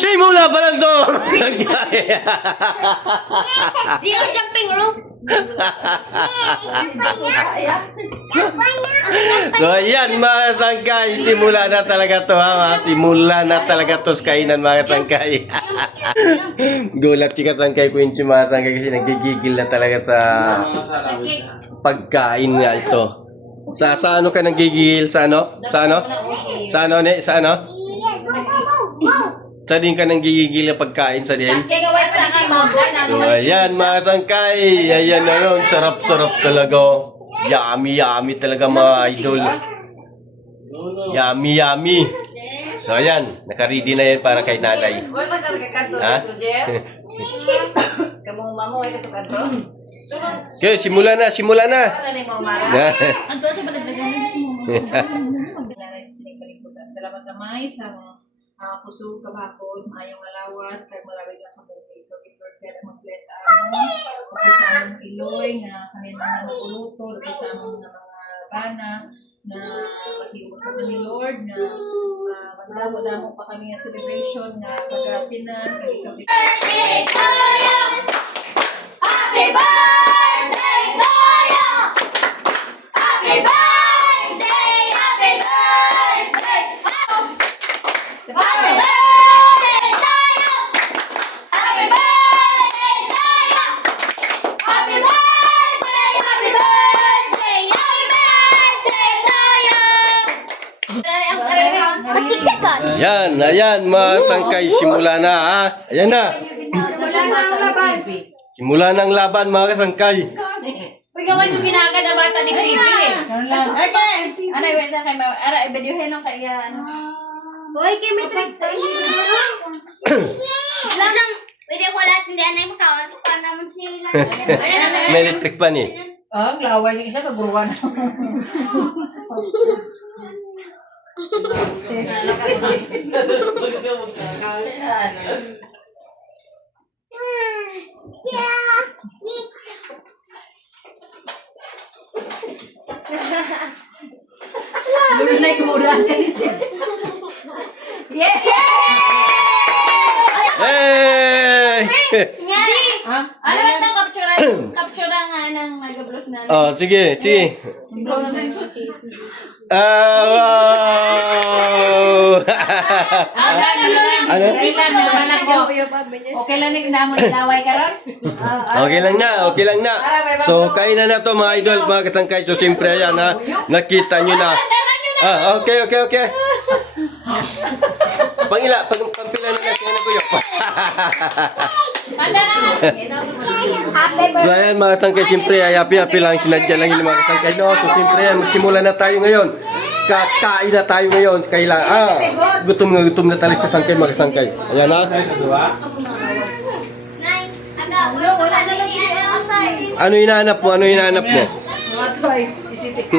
Simula pa lang to! Zero jumping rope. So ayan mga sangkay, simula na talaga to ha. Simula na talaga to sa kainan mga sangkay. Gulat si Kasangkay Quincy mga sangkay kasi nagigigil na talaga sa pagkain nga ito. Sa ano ka nagigigil? Sa ano? Sa ano? Sa ano? Sa ano? Sa din ka nagigigil na pagkain sa din? So ayan mga sangkay, ayan na yun, sarap-sarap talaga. Yummy talaga mga idol. Yummy. So ayan, naka-ready na yan para kay nanay. Ha? Okay, simula na. Salamat namay sa kusog, kabakod, maayong alawas, kag malawig ang kabuhi. So, Lord God, ang mag-bless sa amon, kapag sa among iloy, na kami mga naguluto, kapag sa among mga bana, na mag-iwas sa kami, Lord, na magdamo pa kami nga celebration, na pag-atinan, kag ikaw. Birthday to you. Happy birthday to you. Happy birthday. Happy birthday. Happy birthday to you. Happy birthday to you. Happy birthday. Happy birthday. Happy birthday to you. Ayan mga sangkay, simula na ha. Ayan na. Simula na ang laban mga kasangkay. Pagawan yung minaga na bata ni Pipi eh. Okay. Ano, wait na kayo. Ara, ibadyohin lang kaya. Boy, kay may trick sa iyo. Lang, pwede ko lahat hindi anay mo kawan. Paano naman sila? May electric pa ni. Laway yung isa, kaguruan. Mula na kumuran ka siya. Yeah! Hey! Ano ba itong capture nga ng nagablos na? Oh, sige. Wow! Ano? Okay lang na mo nilaway ka ron? Okay lang na. So, kainan na to mga idol, mga kasangkay. So, siyempre yan ha. Nakita nyo na. Okay. Pampila na natin na ko yun. So, ayan mga kasangkay, siyempre, happy lang, kinadya lang yung mga kasangkay. No? So, siyempre yan, magsimula na tayo ngayon. Kakain na tayo ngayon. Gutom na talaga kasangkay, mga kasangkay. Ayan ha. Ano hinahanap mo? Mga toy, sisitik.